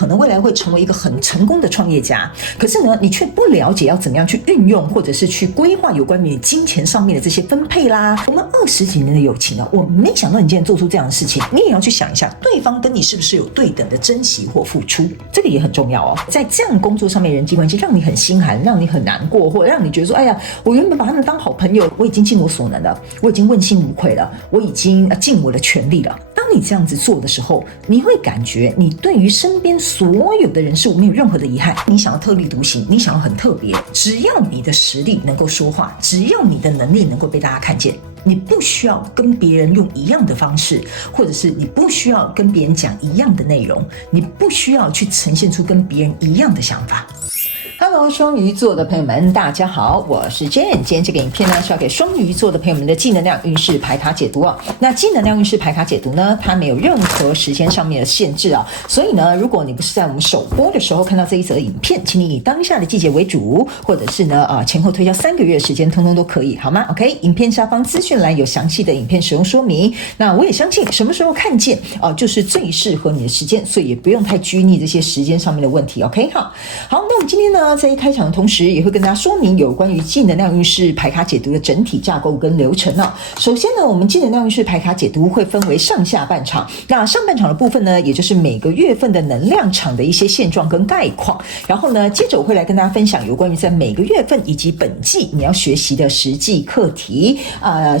可能未来会成为一个很成功的创业家，可是呢，你却不了解要怎么样去运用，或者是去规划有关于你金钱上面的这些分配啦。我们20几年的友情啊，我没想到你竟然做出这样的事情，你也要去想一下，对方跟你是不是有对等的珍惜或付出，这个也很重要哦。在这样工作上面人际关系让你很心寒，让你很难过，或者让你觉得说，哎呀，我原本把他们当好朋友，我已经尽我所能了，我已经问心无愧了，我已经尽我的全力了。当你这样子做的时候，你会感觉你对于身边所有的人事物没有任何的遗憾，你想要特立独行，你想要很特别，只要你的实力能够说话，只要你的能力能够被大家看见，你不需要跟别人用一样的方式，或者是你不需要跟别人讲一样的内容，你不需要去呈现出跟别人一样的想法。Hello， 双鱼座的朋友们，大家好，我是 Jane。今天这个影片呢，是要给双鱼座的朋友们的正能量运势牌卡解读啊。那正能量运势牌卡解读呢，它没有任何时间上面的限制啊，所以呢，如果你不是在我们首播的时候看到这一则影片，请你以当下的季节为主，或者是呢前后推销3个月的时间，通通都可以，好吗 ？OK， 影片下方资讯栏有详细的影片使用说明。那我也相信什么时候看见就是最适合你的时间，所以也不用太拘泥这些时间上面的问题。OK， 好，那我们今天呢，在一开场的同时，也会跟大家说明有关于正能量运势牌卡解读的整体架构跟流程啊。首先呢，我们正能量运势牌卡解读会分为上下半场。那上半场的部分呢，也就是每个月份的能量场的一些现状跟概况。然后呢，接着我会来跟大家分享有关于在每个月份以及本季你要学习的实际课题。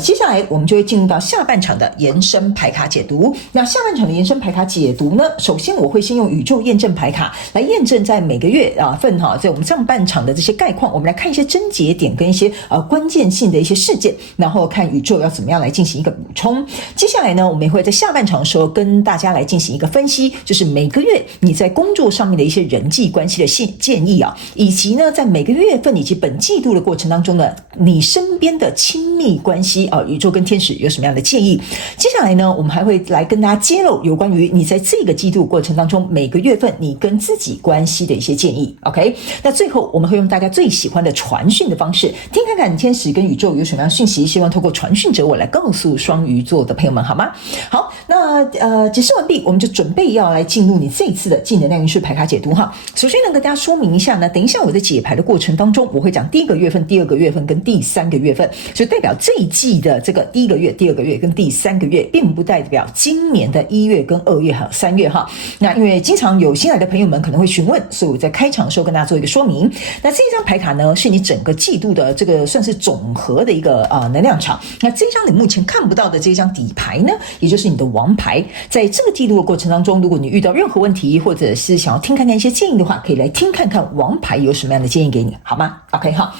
接下来我们就会进入到下半场的延伸牌卡解读。那下半场的延伸牌卡解读呢，首先我会先用宇宙验证牌卡来验证在每个月份在我们上半场的这些概况，我们来看一些症结点跟一些关键性的一些事件，然后看宇宙要怎么样来进行一个补充。接下来呢，我们也会在下半场的时候跟大家来进行一个分析，就是每个月你在工作上面的一些人际关系的建议啊，以及呢在每个月份以及本季度的过程当中呢，你身边的亲密关系宇宙跟天使有什么样的建议。接下来呢，我们还会来跟大家揭露有关于你在这个季度过程当中每个月份你跟自己关系的一些建议。 OK， 那最后我们会用大家最喜欢的传讯的方式，听看看天使跟宇宙有什么样的讯息，希望透过传讯者我来告诉双鱼座的朋友们，好吗？好，那解释完毕，我们就准备要来进入你这一次的正能量运势牌卡解读哈。首先呢，跟大家说明一下呢，等一下我在解牌的过程当中，我会讲第1个月份、第2个月份跟第3个月份，所以代表这一季的这个第1个月、第2个月跟第3个月，并不代表今年的1月跟2月还有3月哈。那因为经常有新来的朋友们可能会询问，所以我在开场的时候跟大家做一个说明。那这一张牌卡呢，是你整个季度的这个算是总和的一个能量场。那这一张你目前看不到的这一张底牌呢，也就是你的王牌。在这个季度的过程当中，如果你遇到任何问题，或者是想要听看看一些建议的话，可以来听看看王牌有什么样的建议给你，好吗 ？OK， 好，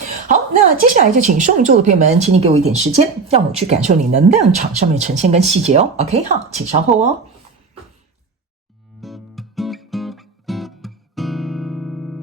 那接下来就请双鱼座的朋友们，请你给我一点时间，让我去感受你能量场上面的呈现跟细节哦。OK， 好，请稍后哦。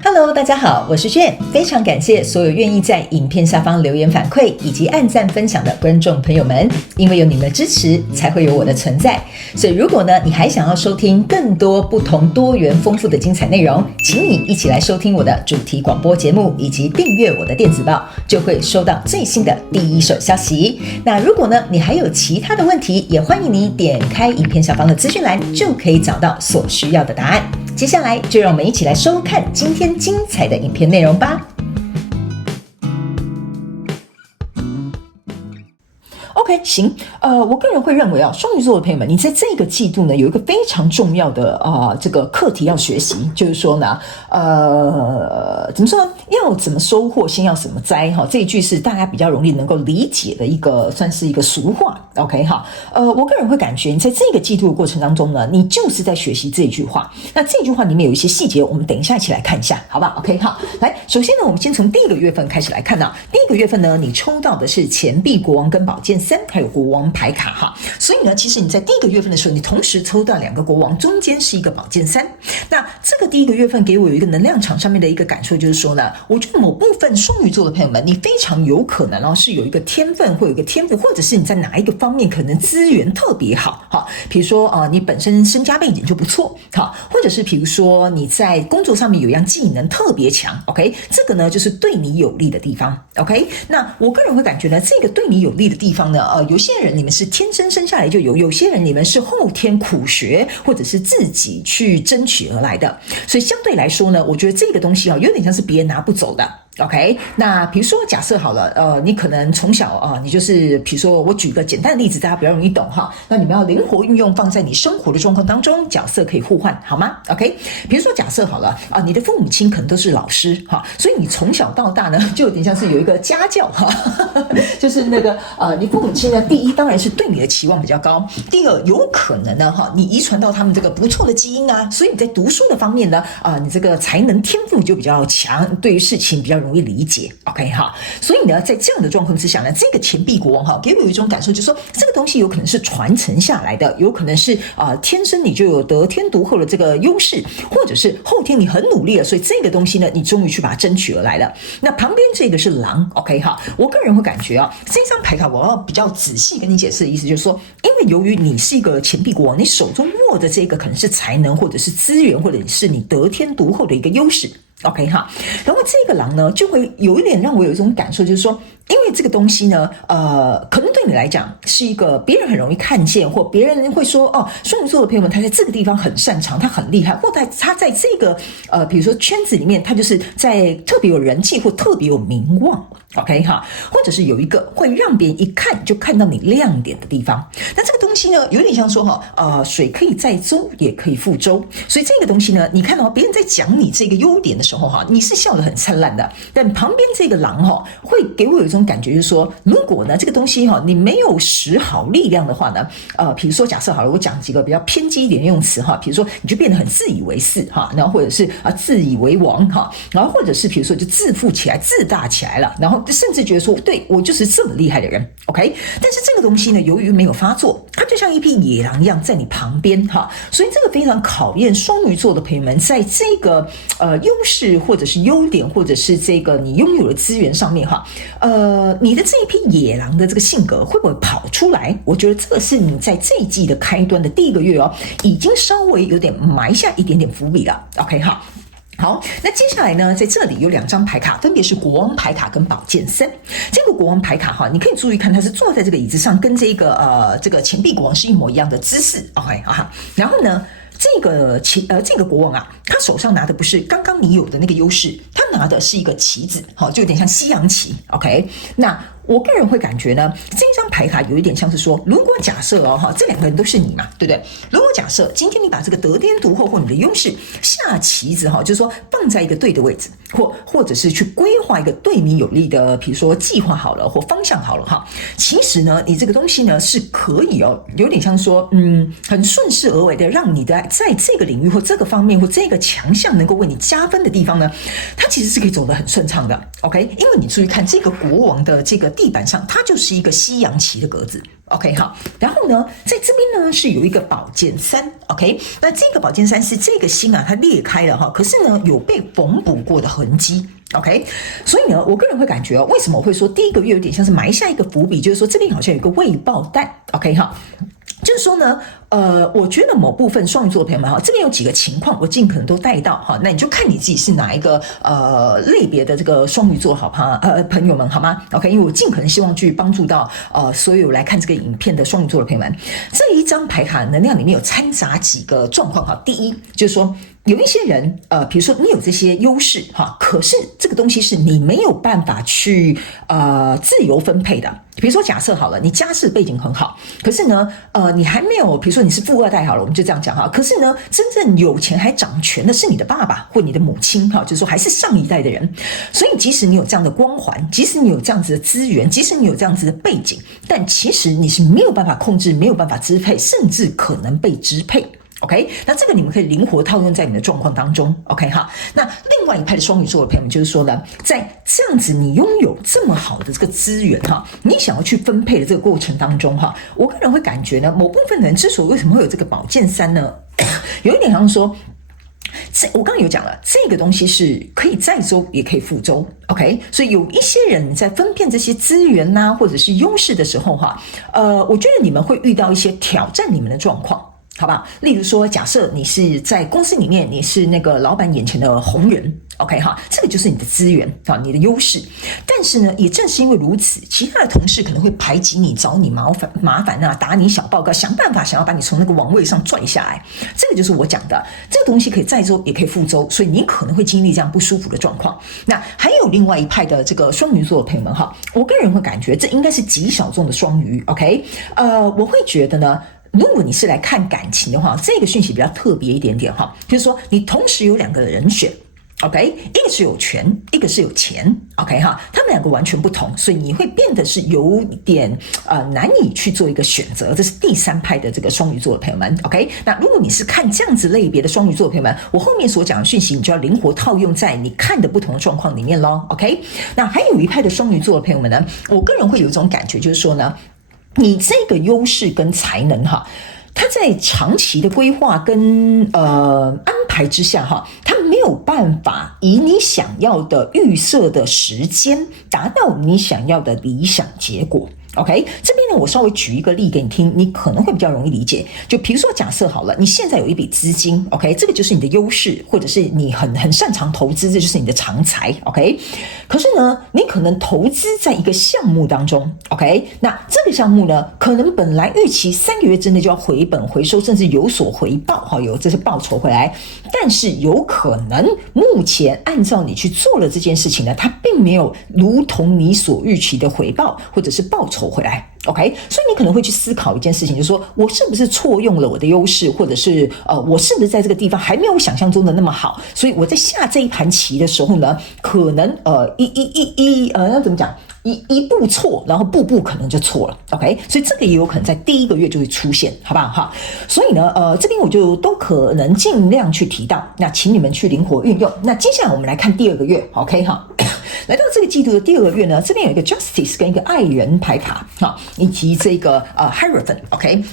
Hello， 大家好，我是 Jane， 非常感谢所有愿意在影片下方留言反馈以及按赞分享的观众朋友们，因为有你们的支持，才会有我的存在。所以如果呢，你还想要收听更多不同多元丰富的精彩内容，请你一起来收听我的主题广播节目，以及订阅我的电子报，就会收到最新的第一手消息。那如果呢，你还有其他的问题，也欢迎你点开影片下方的资讯栏，就可以找到所需要的答案。接下来就让我们一起来收看今天精彩的影片内容吧。OK， 行，我个人会认为双鱼座的朋友们，你在这个季度呢，有一个非常重要的这个课题要学习，就是说呢，怎么说呢？要怎么收获，先要怎么栽哈。这一句是大家比较容易能够理解的一个，算是一个俗话。OK 哈，我个人会感觉，你在这个季度的过程当中呢，你就是在学习这一句话。那这句话里面有一些细节，我们等一下一起来看一下，好吧 ？OK 好，来，首先呢，我们先从第1个月份开始来看呢。第1个月份呢，你抽到的是钱币国王跟宝剑3，还有国王牌卡哈。所以呢，其实你在第1个月份的时候，你同时抽到2个国王，中间是一个宝剑3。那这个第1个月份给我有一个能量场上面的一个感受，就是说呢，我觉得某部分双鱼座的朋友们，你非常有可能是有一个天分，或有一个天赋，或者是你在哪一个方面可能资源特别好哈。比如说你本身身家背景就不错哈，或者是比如说你在工作上面有一样技能特别强 ，OK， 这个呢就是对你有利的地方 ，OK。那我个人会感觉呢，这个对你有利的地方呢有些人你们是天生生下来就有些人你们是后天苦学或者是自己去争取而来的，所以相对来说呢，我觉得这个东西有点像是别人拿不走的。OK， 那比如说假设好了，你可能从小你就是比如说我举个简单的例子，大家比较容易懂哈。那你们要灵活运用放在你生活的状况当中，角色可以互换，好吗 ？OK， 比如说假设好了你的父母亲可能都是老师哈，所以你从小到大呢，就有点像是有一个家教哈，就是那个你父母亲呢，第一当然是对你的期望比较高，第二有可能呢你遗传到他们这个不错的基因啊，所以你在读书的方面呢你这个才能天赋就比较强，对于事情比较容易理解 ，OK 哈，所以呢，在这样的状况之下呢，这个钱币国王哈，给我有一种感受，就是说这个东西有可能是传承下来的，有可能是天生你就有得天独厚的这个优势，或者是后天你很努力了，所以这个东西呢，你终于去把它争取而来了。那旁边这个是狼 ，OK 哈，我个人会感觉这张牌卡我要比较仔细跟你解释的意思就是说，因为由于你是一个钱币国王，你手中握的这个可能是才能，或者是资源，或者是你得天独厚的一个优势。OK 哈，然后这个狼呢，就会有一点让我有一种感受，就是说，因为这个东西呢，可能对你来讲是一个别人很容易看见，或别人会说双鱼座的朋友们，他在这个地方很擅长，他很厉害，或他在这个比如说圈子里面，他就是在特别有人气或特别有名望。OK 哈，或者是有一个会让别人一看就看到你亮点的地方。那这个东西呢，有点像说水可以载舟，也可以覆舟。所以这个东西呢，你看别人在讲你这个优点的时候你是笑得很灿烂的，但旁边这个狼会给我有一种感觉，就是说，如果呢这个东西你没有使好力量的话呢，比如说假设好了，我讲几个比较偏激一点的用词比如说你就变得很自以为是然后或者是自以为王然后或者是比如说就自负起来、自大起来了，然后甚至觉得说，对，我就是这么厉害的人 ，OK？ 但是这个东西呢，由于没有发作，它就像一匹野狼一样在你旁边所以这个非常考验双鱼座的朋友们，在这个优势或者是优点，或者是这个你拥有的资源上面你的这一匹野狼的这个性格会不会跑出来？我觉得这个是你在这一季的开端的第一个月已经稍微有点埋下一点点伏笔了 ，OK 哈。好，那接下来呢，在这里有2张牌卡，分别是国王牌卡跟宝剑3。这个国王牌卡你可以注意看，他是坐在这个椅子上，跟这个钱币国王是一模一样的姿势 ，OK 哈。然后呢，这个国王他手上拿的不是刚刚你有的那个优势，他拿的是一个旗子，就有点像西洋旗 ，OK？ 那我个人会感觉呢，这张牌卡有一点像是说，如果假设这2个人都是你嘛，对不对？如果假设今天你把这个得天独厚或你的优势下棋子就是说放在一个对的位置，或者是去规划一个对你有利的，比如说计划好了或方向好了其实呢，你这个东西呢是可以有点像说很顺势而为的，让你的在这个领域或这个方面或这个强项能够为你加分的地方呢，它其实是可以走得很顺畅的 ，OK？ 因为你注意看这个国王的这个地板上，它就是一个西洋旗的格子 ，OK 好。然后呢，在这边呢是有一个宝剑3 ，OK？ 那这个宝剑3是这个心它裂开了可是呢有被缝补过的痕迹。OK， 所以呢，我个人会感觉为什么我会说第一个月有点像是埋下一个伏笔，就是说这边好像有一个未爆弹 ，OK 哈，就是说呢，我觉得某部分双鱼座的朋友们这边有几个情况，我尽可能都带到那你就看你自己是哪一个类别的这个双鱼座朋友们好吗 ？OK， 因为我尽可能希望去帮助到所有来看这个影片的双鱼座的朋友们。这一张牌卡能量里面有掺杂几个状况第一就是说。有一些人，比如说你有这些优势可是这个东西是你没有办法去自由分配的。比如说假设好了，你家世背景很好，可是呢，你还没有，比如说你是富二代好了，我们就这样讲可是呢，真正有钱还掌权的是你的爸爸或你的母亲就是说还是上一代的人。所以即使你有这样的光环，即使你有这样子的资源，即使你有这样子的背景，但其实你是没有办法控制，没有办法支配，甚至可能被支配。OK， 那这个你们可以灵活套用在你的状况当中 ，OK 哈。那另外一派的双鱼座的朋友们就是说呢，在这样子你拥有这么好的这个资源你想要去分配的这个过程当中我个人会感觉呢，某部分人之所以为什么会有这个宝剑3呢，有一点像说。我刚刚有讲了，这个东西是可以载舟也可以覆舟 ，OK？ 所以有一些人在分辨这些资源或者是优势的时候我觉得你们会遇到一些挑战你们的状况。好不好？例如说，假设你是在公司里面，你是那个老板眼前的红人 ，OK 哈，这个就是你的资源啊，你的优势。但是呢，也正是因为如此，其他的同事可能会排挤你，找你麻烦啊，打你小报告，想办法想要把你从那个王位上拽下来。这个就是我讲的，这个东西可以载舟，也可以覆舟，所以你可能会经历这样不舒服的状况。那还有另外一派的这个双鱼座的朋友们哈，我个人会感觉这应该是极小众的双鱼 ，OK？ 我会觉得呢。如果你是来看感情的话，这个讯息比较特别一点点哈，就是说你同时有2个人选 ，OK， 一个是有权，一个是有钱 ，OK 哈，他们2个完全不同，所以你会变得是有点难以去做一个选择，这是第3派的这个双鱼座的朋友们 ，OK， 那如果你是看这样子类别的双鱼座的朋友们，我后面所讲的讯息你就要灵活套用在你看的不同的状况里面咯 ，OK， 那还有一派的双鱼座的朋友们呢，我个人会有一种感觉，就是说呢。你这个优势跟才能哈，它在长期的规划跟安排之下哈，它没有办法以你想要的预设的时间达到你想要的理想结果。OK， 这边呢，我稍微举一个例给你听，你可能会比较容易理解。就比如说，假设好了，你现在有一笔资金 ，OK， 这个就是你的优势，或者是你很擅长投资，这就是你的长才 ，OK。可是呢，你可能投资在一个项目当中 ，OK， 那这个项目呢，可能本来预期3个月之内就要回本回收，甚至有所回报，哈，有这些报酬回来，但是有可能目前按照你去做了这件事情呢，它并没有如同你所预期的回报或者是报酬回来 ，OK， 所以你可能会去思考一件事情，就是说我是不是错用了我的优势，或者是我是不是在这个地方还没有想象中的那么好，所以我在下这一盘棋的时候呢，可能那怎么讲？一步错，然后步步可能就错了 ，OK， 所以这个也有可能在第1个月就会出现，好不好哈？所以呢，这边我就都可能尽量去提到，那请你们去灵活运用。那接下来我们来看第2个月 ，OK 哈？来到这个季度的第2个月呢，这边有一个 Justice 跟一个爱人牌卡哈，以及这个Hierophant，OK。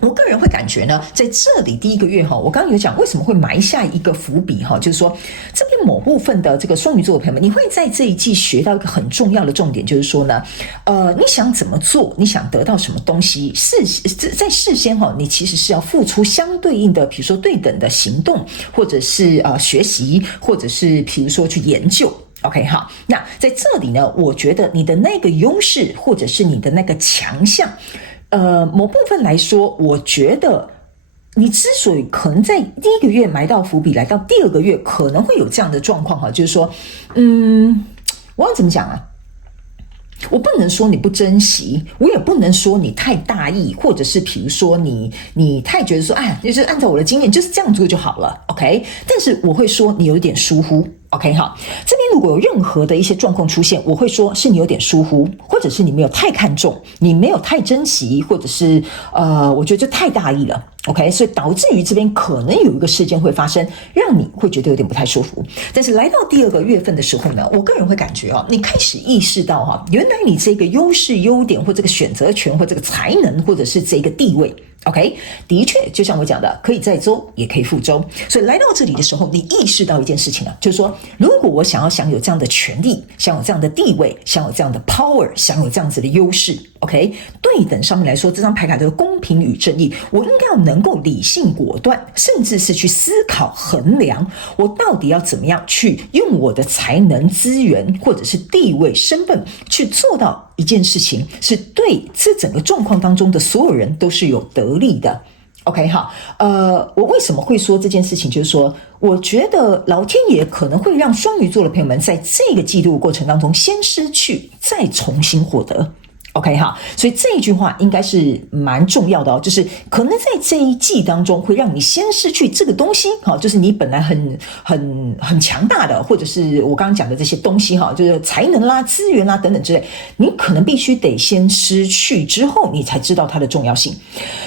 我个人会感觉呢，在这里第1个月哈，我刚刚有讲为什么会埋下一个伏笔哈，就是说这边某部分的这个双鱼座的朋友们，你会在这一季学到一个很重要的重点，就是说呢，你想怎么做，你想得到什么东西，在事先哈，你其实是要付出相对应的，比如说对等的行动，或者是学习，或者是比如说去研究。OK， 好，那在这里呢，我觉得你的那个优势，或者是你的那个强项。某部分来说，我觉得你之所以可能在第1个月埋到伏笔，来到第2个月可能会有这样的状况哈，就是说，我要怎么讲啊？我不能说你不珍惜，我也不能说你太大意，或者是比如说你太觉得说，哎，就是按照我的经验就是这样做就好了 ，OK？ 但是我会说你有一点疏忽。OK， 好，这边如果有任何的一些状况出现，我会说是你有点疏忽，或者是你没有太看重，你没有太珍惜，或者是我觉得这太大意了。OK， 所以导致于这边可能有一个事件会发生，让你会觉得有点不太舒服。但是来到第2个月份的时候呢，我个人会感觉你开始意识到原来你这个优势、优点或这个选择权或这个才能，或者是这个地位。OK， 的确，就像我讲的，可以载舟，也可以覆舟。所以来到这里的时候，你意识到一件事情了，就是说，如果我想要享有这样的权利，享有这样的地位，享有这样的 power， 享有这样子的优势 ，OK， 对等上面来说，这张牌卡的公平与正义，我应该要能够理性果断，甚至是去思考衡量，我到底要怎么样去用我的才能、资源或者是地位、身份去做到一件事情，是对这整个状况当中的所有人都是有得利的。OK， 好，我为什么会说这件事情？就是说，我觉得老天爷可能会让双鱼座的朋友们在这个季度过程当中先失去，再重新获得。OK 哈，所以这一句话应该是蛮重要的哦，就是可能在这一季当中会让你先失去这个东西，就是你本来很强大的，或者是我刚刚讲的这些东西哈，就是才能啦、资源啦等等之类，你可能必须得先失去之后，你才知道它的重要性。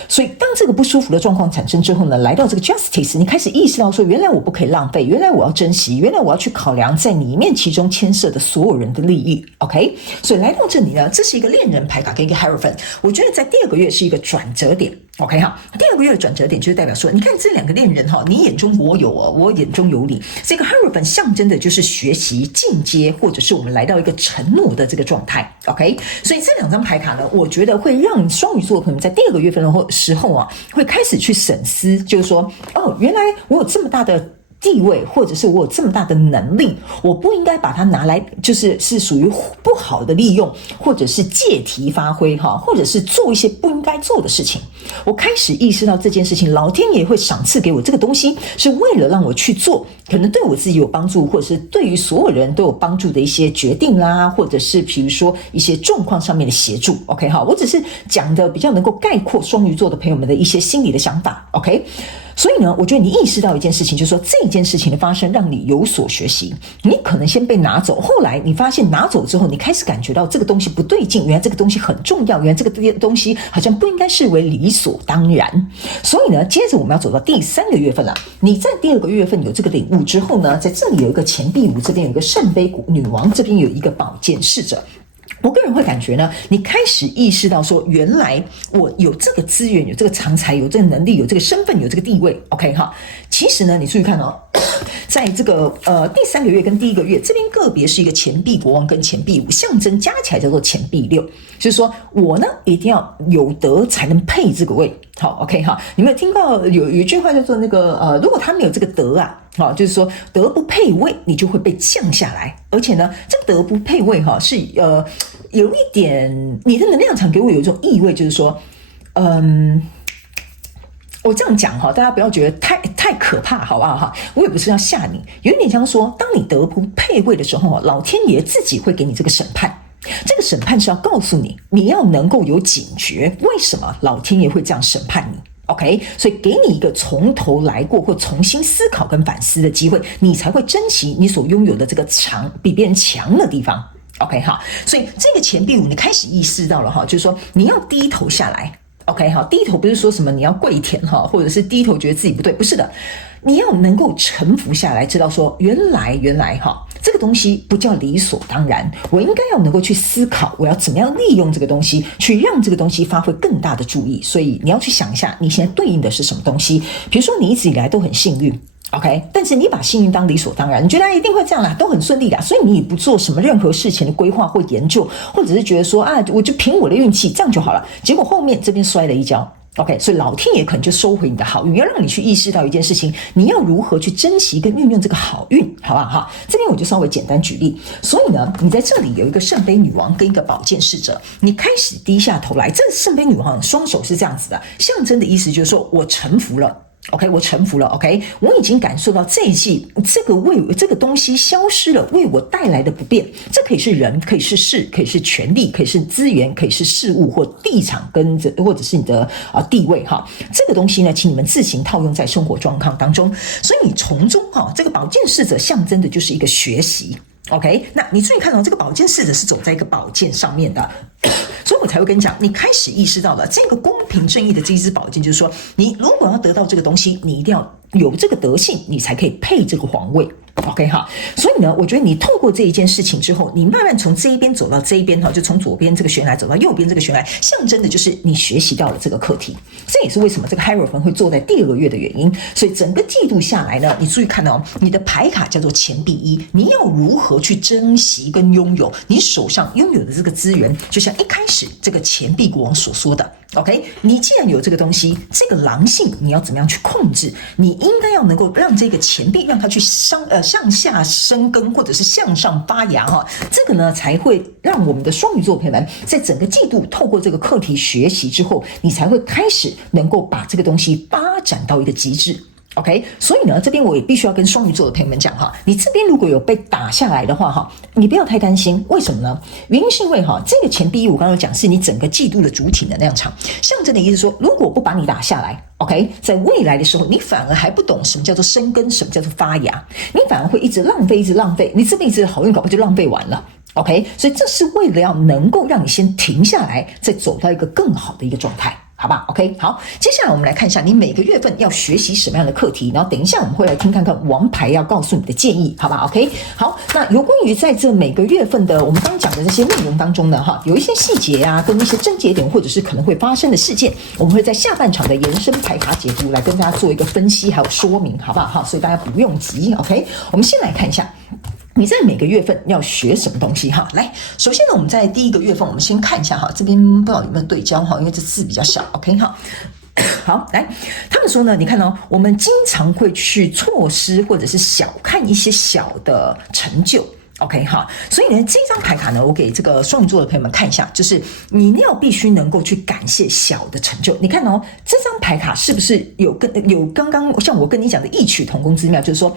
所以当这个不舒服的状况产生之后呢，来到这个 justice， 你开始意识到说，原来我不可以浪费，原来我要珍惜，原来我要去考量在里面其中牵涉的所有人的利益。OK， 所以来到这里呢，这是一个恋人人牌卡跟一个 Hierophant， 我觉得在第二个月是一个转折点。OK 哈，第二个月的转折点就是代表说，你看这两个恋人哈，你眼中我有我眼中有你。这个 Hierophant 象征的就是学习进阶，或者是我们来到一个承诺的这个状态。OK， 所以这两张牌卡呢，我觉得会让双鱼座的朋友们在第二个月份的时候啊，会开始去审思，就是说，哦，原来我有这么大的地位，或者是我有这么大的能力，我不应该把它拿来是属于不好的利用，或者是借题发挥哈，或者是做一些不应该做的事情。我开始意识到这件事情，老天爷会赏赐给我这个东西，是为了让我去做可能对我自己有帮助，或者是对于所有人都有帮助的一些决定啦，或者是比如说一些状况上面的协助。 OK 哈，我只是讲的比较能够概括双鱼座的朋友们的一些心理的想法。 OK，所以呢，我觉得你意识到一件事情，就是说这件事情的发生让你有所学习。你可能先被拿走，后来你发现拿走之后，你开始感觉到这个东西不对劲，原来这个东西很重要，原来这个东西好像不应该视为理所当然。所以呢，接着我们要走到第3个月份了。你在第2个月份有这个领悟之后呢，在这里有一个钱币五，这边有一个圣杯女王，这边有一个宝剑侍者。我个人会感觉呢，你开始意识到说，原来我有这个资源，有这个长才，有这个能力，有这个身份，有这个地位。 OK 哈，其实呢，你注意看哦，在这个第3个月跟第1个月这边个别是一个钱币国王跟钱币五，象征加起来叫做钱币6，就是说我呢一定要有德才能配这个位。好 OK 哈，你们有听到有一句话叫做那个如果他没有这个德啊，就是说德不配位，你就会被降下来。而且呢，这个德不配位哈是有一点你的能量场给我有一种意味，就是说我这样讲哈，大家不要觉得太可怕，好不好哈？我也不是要吓你，有一点像说，当你德不配位的时候，老天爷自己会给你这个审判。这个审判是要告诉你，你要能够有警觉，为什么老天爷会这样审判你。OK， 所以给你一个从头来过或重新思考跟反思的机会，你才会珍惜你所拥有的这个比别人强的地方。OK 哈，所以这个钱币五你开始意识到了哈，就是说你要低头下来。OK 哈，低头不是说什么你要跪舔哈，或者是低头觉得自己不对，不是的，你要能够臣服下来，知道说原来哈，这个东西不叫理所当然，我应该要能够去思考，我要怎么样利用这个东西，去让这个东西发挥更大的注意。所以你要去想一下，你现在对应的是什么东西？比如说你一直以来都很幸运。OK， 但是你把幸运当理所当然，你觉得一定会这样啦，都很顺利啦，所以你也不做什么任何事情的规划或研究，或者是觉得说我就凭我的运气这样就好了，结果后面这边摔了一跤。OK， 所以老天爷可能就收回你的好运，要让你去意识到一件事情，你要如何去珍惜跟运用这个好运，好不好哈？这边我就稍微简单举例。所以呢，你在这里有一个圣杯女王跟一个宝剑侍者，你开始低下头来，这圣杯女王双手是这样子的，象征的意思就是说我臣服了。OK， 我臣服了。OK， 我已经感受到这一季这个东西消失了，为我带来的不便。这可以是人，可以是事，可以是权力，可以是资源，可以是事物或地场或者是你的地位哈。这个东西呢，请你们自行套用在生活状况当中。所以你从中这个宝剑侍者象征的就是一个学习。OK， 那你注意看这个宝剑侍者是走在一个宝剑上面的，所以我才会跟你讲，你开始意识到了这个公平正义的这一支宝剑，就是说，你如果要得到这个东西，你一定要有这个德性，你才可以配这个皇位。OK 哈，所以呢，我觉得你透过这一件事情之后，你慢慢从这一边走到这一边哈，就从左边这个悬崖走到右边这个悬崖，象征的就是你学习到了这个课题。这也是为什么这个 Hierophant 会坐在第2个月的原因。所以整个季度下来呢，你注意看你的牌卡叫做钱币1，你要如何去珍惜跟拥有你手上拥有的这个资源，就像一开始这个钱币国王所说的。OK， 你既然有这个东西，这个狼性你要怎么样去控制？你应该要能够让这个钱币让它去向下生根，或者是向上发芽哈。这个呢才会让我们的双鱼座朋友们在整个季度透过这个课题学习之后，你才会开始能够把这个东西发展到一个极致。OK， 所以呢，这边我也必须要跟双鱼座的朋友们讲哈，你这边如果有被打下来的话哈，你不要太担心。为什么呢？原因是因为这个钱币我刚刚讲是你整个季度的主体能量场，象征的意思说，如果不把你打下来 ，OK， 在未来的时候，你反而还不懂什么叫做生根，什么叫做发芽，你反而会一直浪费，你这辈子的好运搞不好就浪费完了。OK， 所以这是为了要能够让你先停下来，再走到一个更好的一个状态。好吧 ？OK， 好，接下来我们来看一下你每个月份要学习什么样的课题，然后等一下我们会来听看看王牌要告诉你的建议，好吧 ？OK， 好，那有关于在这每个月份的我们刚讲的这些内容当中呢，有一些细节啊，跟一些症结点或者是可能会发生的事件，我们会在下半场的延伸牌卡解读来跟大家做一个分析还有说明，好不好？所以大家不用急 ，OK， 我们先来看一下。你在每个月份要学什么东西哈？来，首先呢，我们在第一个月份，我们先看一下哈，这边不知道有没有对焦哈，因为这字比较小 ，OK 哈。好，来，他们说呢，你看哦，我们经常会去错失或者是小看一些小的成就。OK 哈，所以呢，这张牌卡呢，我给这个双鱼座的朋友们看一下，就是你要必须能够去感谢小的成就。你看哦，这张牌卡是不是有刚刚像我跟你讲的异曲同工之妙，就是说。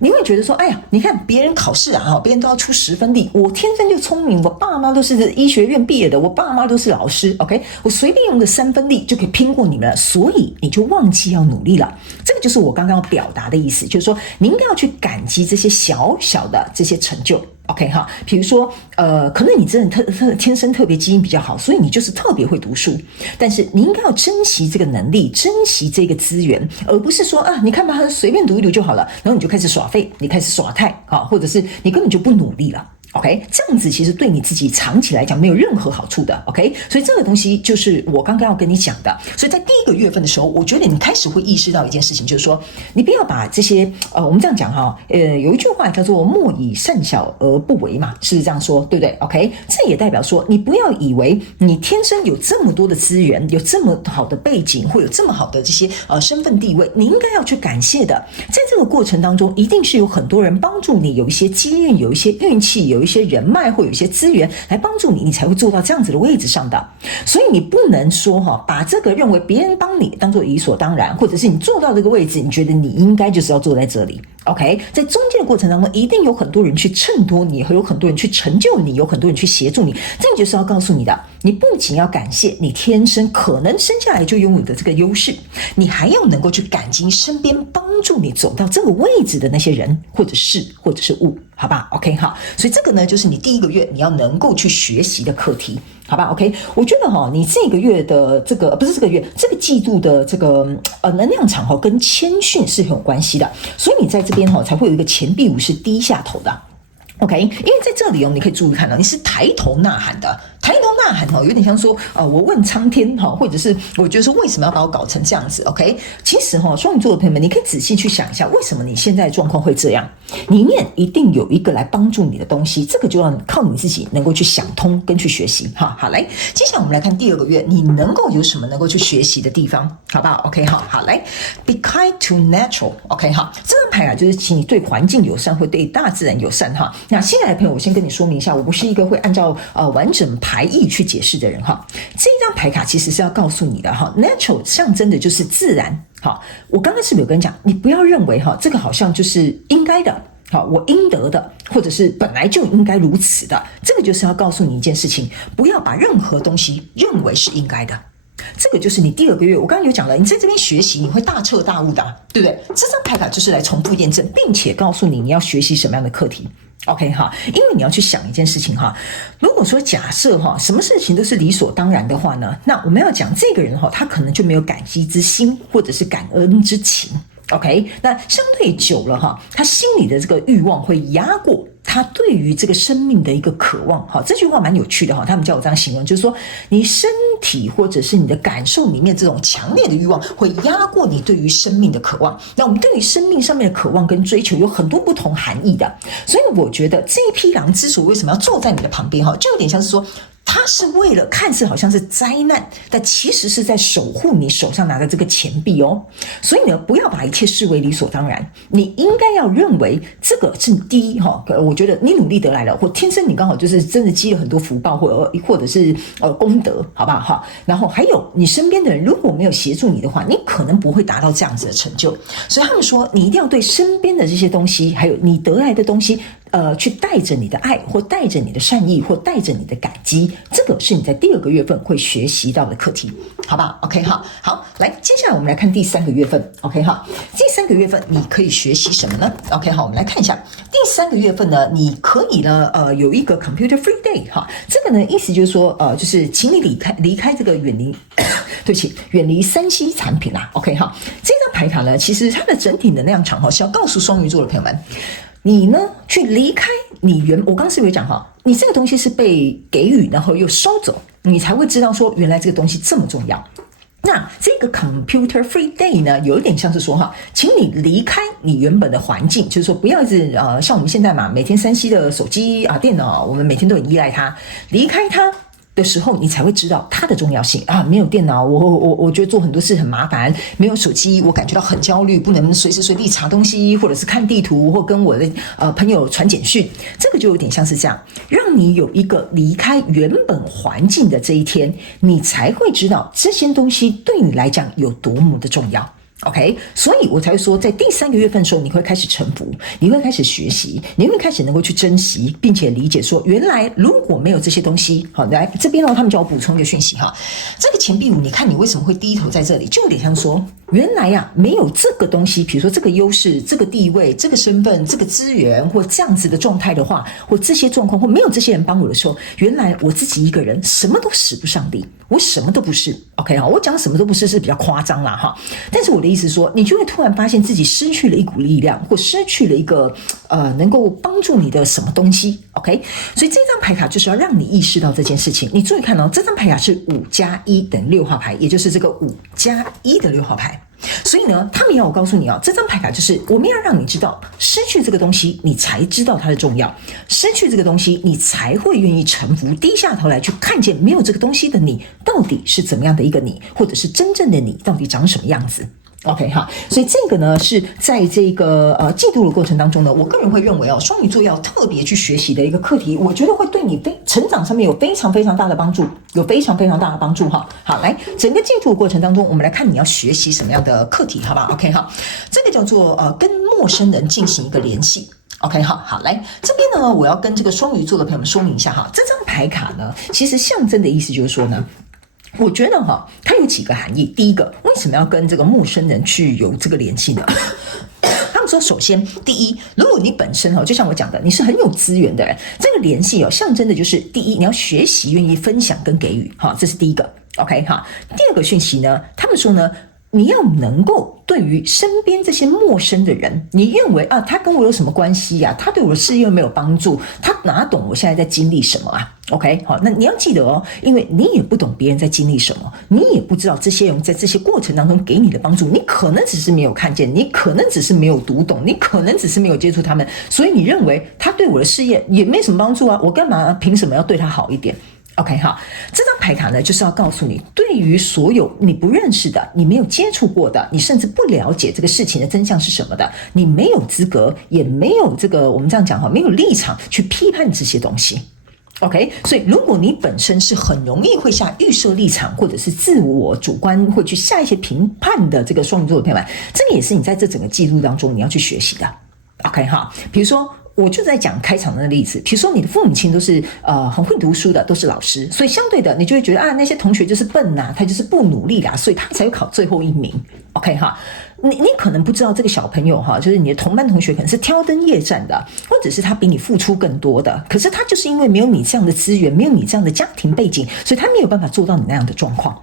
你会觉得说，哎呀，你看别人考试啊，别人都要出10分力，我天生就聪明，我爸妈都是医学院毕业的，我爸妈都是老师 ，OK， 我随便用个3分力就可以拼过你们了，所以你就忘记要努力了。这个就是我刚刚要表达的意思，就是说你应该要去感激这些小小的这些成就。OK 哈，比如说可能你真的天生特别基因比较好，所以你就是特别会读书，但是你应该要珍惜这个能力，珍惜这个资源，而不是说啊，你看吧，随便读一读就好了，然后你就开始耍废，你开始耍态啊，或者是你根本就不努力了。OK， 这样子其实对你自己长期来讲没有任何好处的。OK， 所以这个东西就是我刚刚要跟你讲的。所以在第一个月份的时候，我觉得你开始会意识到一件事情，就是说你不要把这些我们这样讲哈，有一句话叫做莫以善小而不为嘛，是这样说，对不对 ？OK， 这也代表说你不要以为你天生有这么多的资源，有这么好的背景，或有这么好的这些身份地位，你应该要去感谢的。在这个过程当中，一定是有很多人帮助你，有一些机运，有一些运气，有一些人脉或有一些资源来帮助你，你才会做到这样子的位置上的。所以你不能说把这个认为别人帮你当做理所当然，或者是你做到这个位置，你觉得你应该就是要坐在这里。OK， 在中间的过程当中，一定有很多人去衬托你，有很多人去成就你，有很多人去协助你。这就是要告诉你的，你不仅要感谢你天生可能生下来就拥有的这个优势，你还要能够去感激身边帮助你走到这个位置的那些人或者事或者是物，好吧 ？OK 好，所以这个呢，就是你第一个月你要能够去学习的课题。好吧 ，OK， 我觉得你这个月的这个不是这个月，这个季度的这个能量场跟谦逊是很有关系的，所以你在这边才会有一个钱币舞是低下头的。OK， 因为在这里你可以注意看到，你是抬头呐喊的。抬头呐喊有点像说我问苍天或者是我觉得说为什么要把我搞成这样子 OK， 其实双鱼座的朋友们，你可以仔细去想一下，为什么你现在的状况会这样，里面一定有一个来帮助你的东西，这个就要靠你自己能够去想通跟去学习好，来，接下来我们来看第二个月你能够有什么能够去学习的地方，好不好 OK 好，来 Be kind to natural OK 好，这张牌就是请你对环境友善或对大自然友善那新来的朋友，我先跟你说明一下，我不是一个会按照完整牌意去解释的人这一张牌卡其实是要告诉你的natural 象征的就是自然我刚刚是不是有跟你讲，你不要认为这个好像就是应该的我应得的，或者是本来就应该如此的，这个就是要告诉你一件事情，不要把任何东西认为是应该的。这个就是你第二个月，我刚刚有讲了，你在这边学习，你会大彻大悟的，对不对？这张牌卡就是来重复验证，并且告诉你你要学习什么样的课题。OK 因为你要去想一件事情如果说假设什么事情都是理所当然的话呢，那我们要讲这个人他可能就没有感激之心，或者是感恩之情。OK， 那相对久了他心里的这个欲望会压过他对于这个生命的一个渴望这句话蛮有趣的他们叫我这样形容，就是说你身体或者是你的感受里面这种强烈的欲望会压过你对于生命的渴望。那我们对于生命上面的渴望跟追求有很多不同含义的，所以我觉得这一匹狼之所以为什么要坐在你的旁边就有点像是说他是为了看似好像是灾难，但其实是在守护你手上拿的这个钱币所以呢，不要把一切视为理所当然，你应该要认为这个是第一我觉得你努力得来了，或天生你刚好就是真的积了很多福报，或者是功德，好不好然后还有你身边的人如果没有协助你的话，你可能不会达到这样子的成就。所以他们说你一定要对身边的这些东西，还有你得来的东西去带着你的爱，或带着你的善意，或带着你的感激，这个是你在第二个月份会学习到的课题，好吧 OK 好，来，接下来我们来看第三个月份 OK 第三个月份你可以学习什么呢 OK 我们来看一下第三个月份呢，你可以呢有一个 computer free day 这个呢意思就是说就是请你离开这个远离对不起，远离3C 产品啦。OK 哈，这张牌卡呢，其实它的整体能量场是要告诉双鱼座的朋友们，你呢去离开你我刚刚是不是有讲哈，你这个东西是被给予然后又收走，你才会知道说原来这个东西这么重要。那这个 computer free day 呢，有一点像是说哈，请你离开你原本的环境，就是说不要一直像我们现在嘛，每天3C 的手机啊、电脑，我们每天都很依赖它，离开它的时候，你才会知道它的重要性啊！没有电脑，我觉得做很多事很麻烦；没有手机，我感觉到很焦虑，不能随时随地查东西，或者是看地图，或跟我的朋友传简讯。这个就有点像是这样，让你有一个离开原本环境的这一天，你才会知道这些东西对你来讲有多么的重要。OK， 所以我才会说，在第3个月份的时候，你会开始臣服，你会开始学习，你会开始能够去珍惜，并且理解说，原来如果没有这些东西，好，来这边他们叫我补充一个讯息哈，这个钱币五，你看你为什么会低头在这里，就有点像说，原来呀，没有这个东西，比如说这个优势、这个地位、这个身份、这个资源或这样子的状态的话，或这些状况，或没有这些人帮我的时候，原来我自己一个人什么都使不上力，我什么都不是。OK 哈，我讲什么都不是是比较夸张啦哈，但是我的意思说，你就会突然发现自己失去了一股力量，或失去了一个能够帮助你的什么东西。OK， 所以这张牌卡就是要让你意识到这件事情。你注意看哦，这张牌卡是5+1等于6号牌，也就是这个5+1的6号牌。所以呢，他们要我告诉你这张牌卡就是我们要让你知道，失去这个东西，你才知道它的重要；失去这个东西，你才会愿意臣服，低下头来去看见没有这个东西的你到底是怎么样的一个你，或者是真正的你到底长什么样子。OK 哈，所以这个呢是在这个季度的过程当中呢，我个人会认为双鱼座要特别去学习的一个课题，我觉得会对你成长上面有非常非常大的帮助，有非常非常大的帮助哈。好，来整个季度的过程当中，我们来看你要学习什么样的课题，好吧 ？OK 哈，这个叫做跟陌生人进行一个联系。OK 好，来这边呢，我要跟这个双鱼座的朋友们说明一下哈，这张牌卡呢，其实象征的意思就是说呢。我觉得它有几个含义。第一个，为什么要跟这个陌生人去有这个联系呢？他们说，首先，第一，如果你本身就像我讲的，你是很有资源的人，这个联系象征的就是第一，你要学习，愿意分享跟给予，这是第一个。OK 哈，第二个讯息呢，他们说呢，你要能够对于身边这些陌生的人，你认为他跟我有什么关系呀？他对我的事业没有帮助，他哪懂我现在在经历什么啊？OK， 好，那你要记得因为你也不懂别人在经历什么，你也不知道这些人在这些过程当中给你的帮助，你可能只是没有看见，你可能只是没有读懂，你可能只是没有接触他们，所以你认为他对我的事业也没什么帮助啊，我干嘛凭什么要对他好一点？OK 好，这张牌卡呢，就是要告诉你，对于所有你不认识的、你没有接触过的、你甚至不了解这个事情的真相是什么的，你没有资格，也没有这个我们这样讲没有立场去批判这些东西。OK， 所以如果你本身是很容易会下预设立场，或者是自我主观会去下一些评判的这个双鱼座的朋友们，这个也是你在这整个季度当中你要去学习的。OK 哈，比如说。我就在讲开场的例子，比如说你的父母亲都是很会读书的，都是老师，所以相对的你就会觉得那些同学就是笨呐，他就是不努力啦，所以他才会考最后1名。OK 哈，你可能不知道这个小朋友就是你的同班同学可能是挑灯夜战的，或者是他比你付出更多的，可是他就是因为没有你这样的资源，没有你这样的家庭背景，所以他没有办法做到你那样的状况。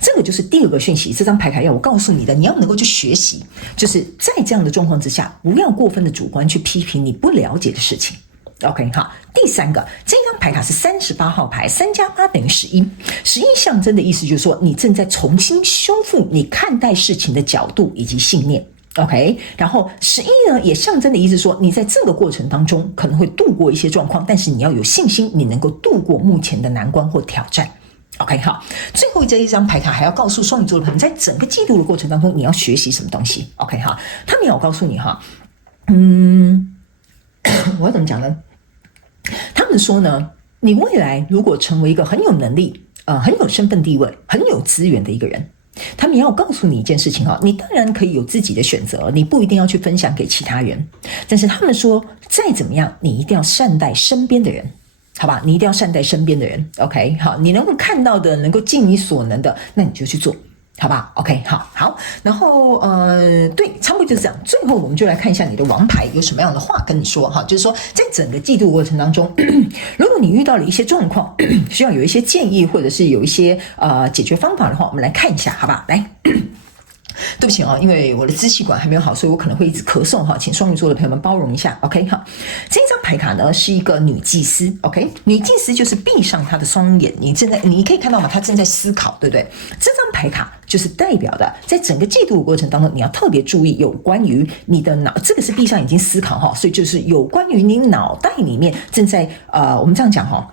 这个就是第二个讯息，这张牌卡要我告诉你的，你要能够去学习，就是在这样的状况之下，不要过分的主观去批评你不了解的事情。OK 哈，第三个，这张牌卡是38号牌，3+8等于11，11象征的意思就是说，你正在重新修复你看待事情的角度以及信念。OK， 然后11呢，也象征的意思说，你在这个过程当中可能会度过一些状况，但是你要有信心，你能够度过目前的难关或挑战。OK 好，最后这一张牌卡还要告诉双鱼座的朋友，在整个季度的过程当中，你要学习什么东西 ？OK 哈，他们要告诉你我要怎么讲呢？他们说呢，你未来如果成为一个很有能力、很有身份地位、很有资源的一个人，他们也要告诉你一件事情你当然可以有自己的选择，你不一定要去分享给其他人，但是他们说，再怎么样，你一定要善待身边的人。好吧，你一定要善待身边的人 ，OK， 好，你能够看到的，能够尽你所能的，那你就去做好吧 ，OK， 好，然后对，差不多就是这样。最后我们就来看一下你的王牌有什么样的话跟你说哈，就是说在整个季度过程当中，如果你遇到了一些状况，需要有一些建议或者是有一些解决方法的话，我们来看一下，好吧，来。对不起啊，因为我的支气管还没有好，所以我可能会一直咳嗽哈，请双鱼座的朋友们包容一下 ，OK 哈。这张牌卡呢是一个女祭司 ，OK， 女祭司就是闭上她的双眼，你可以看到嘛，她正在思考，对不对？这张牌卡就是代表的，在整个季度的过程当中，你要特别注意有关于你的脑，这个是闭上眼睛思考哈，所以就是有关于你脑袋里面正在我们这样讲哈。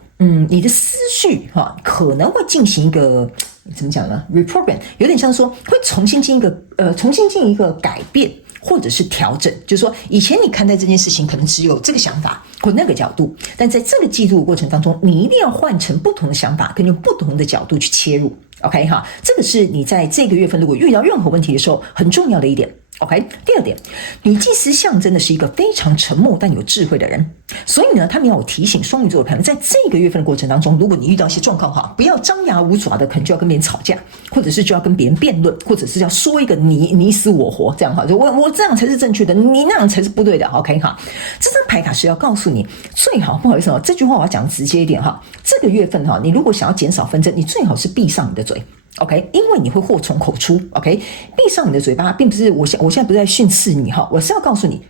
你的思绪可能会进行一个怎么讲呢 ？reprogram， 有点像说会重新进一个改变或者是调整，就是说以前你看待这件事情可能只有这个想法或那个角度，但在这个季度的过程当中，你一定要换成不同的想法，跟用不同的角度去切入。OK 哈，这个是你在这个月份如果遇到任何问题的时候很重要的一点。OK， 第二点，女祭司象征的是一个非常沉默但有智慧的人，所以呢，他们要提醒双鱼座的朋友，在这个月份的过程当中，如果你遇到一些状况哈，不要张牙舞爪的，可能就要跟别人吵架，或者是就要跟别人辩论，或者是要说一个你死我活这样哈，就我这样才是正确的，你那样才是不对的。OK 哈，这张牌卡是要告诉你，最好不好意思这句话我要讲直接一点哈，这个月份哈，你如果想要减少纷争，你最好是闭上你的嘴。OK， 因为你会祸从口出。OK， 闭上你的嘴巴，并不是我现在不是在训斥你哈，我是要告诉你，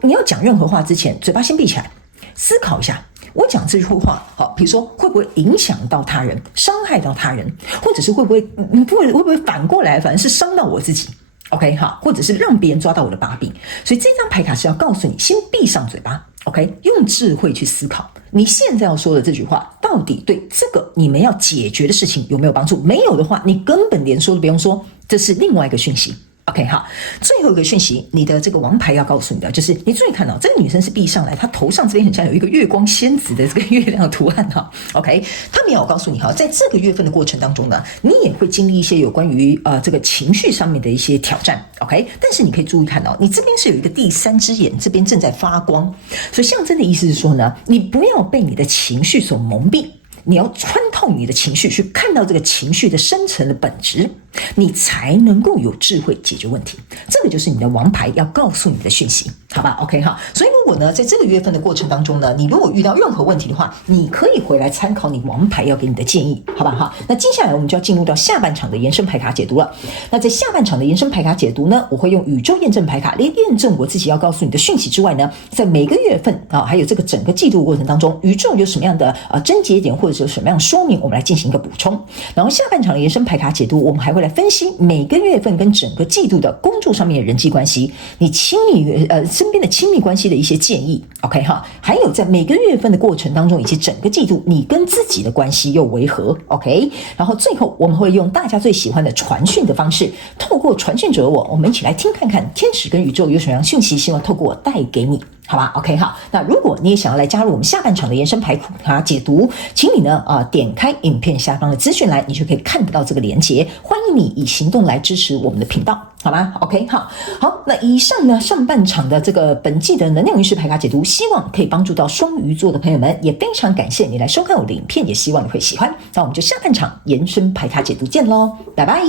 你要讲任何话之前，嘴巴先闭起来，思考一下，我讲这句话，好，比如说会不会影响到他人，伤害到他人，或者是会不会反过来，反而是伤到我自己。OK 哈，或者是让别人抓到我的把柄，所以这张牌卡是要告诉你，先闭上嘴巴 ，OK， 用智慧去思考，你现在要说的这句话，到底对这个你们要解决的事情有没有帮助？没有的话，你根本连说都不用说，这是另外一个讯息。OK 好，最后一个讯息，你的这个王牌要告诉你的就是，你注意看到这个女生是闭上来，她头上这边很像有一个月光仙子的这个月亮的图案哈。OK， 他们要告诉你哈，在这个月份的过程当中呢，你也会经历一些有关于这个情绪上面的一些挑战。OK， 但是你可以注意看到，你这边是有一个第三只眼，这边正在发光，所以象征的意思是说呢，你不要被你的情绪所蒙蔽。你要穿透你的情绪，去看到这个情绪的深层的本质，你才能够有智慧解决问题。这个就是你的王牌要告诉你的讯息，好吧 ？OK 哈。所以如果呢，在这个月份的过程当中呢，你如果遇到任何问题的话，你可以回来参考你王牌要给你的建议，好吧哈。那接下来我们就要进入到下半场的延伸牌卡解读了。那在下半场的延伸牌卡解读呢，我会用宇宙验证牌卡来验证我自己要告诉你的讯息之外呢，在每个月份还有这个整个季度过程当中，宇宙有什么样的症结点或者有什么样的说明，我们来进行一个补充。然后下半场的延伸牌卡解读，我们还会来分析每个月份跟整个季度的工作上面的人际关系，你身边的亲密关系的一些建议 ，OK 哈。还有在每个月份的过程当中，以及整个季度你跟自己的关系又为何 ？OK。然后最后我们会用大家最喜欢的传讯的方式，透过传讯者我们一起来听看看天使跟宇宙有什么样讯息，希望透过我带给你。好吧 ，OK 好。那如果你也想要来加入我们下半场的延伸牌卡解读，请你呢点开影片下方的资讯栏，你就可以看得到这个连结。欢迎你以行动来支持我们的频道，好吗 ？OK 好。那以上呢上半场的这个本季的能量运势牌卡解读，希望可以帮助到双鱼座的朋友们，也非常感谢你来收看我的影片，也希望你会喜欢。那我们就下半场延伸牌卡解读见喽，拜拜。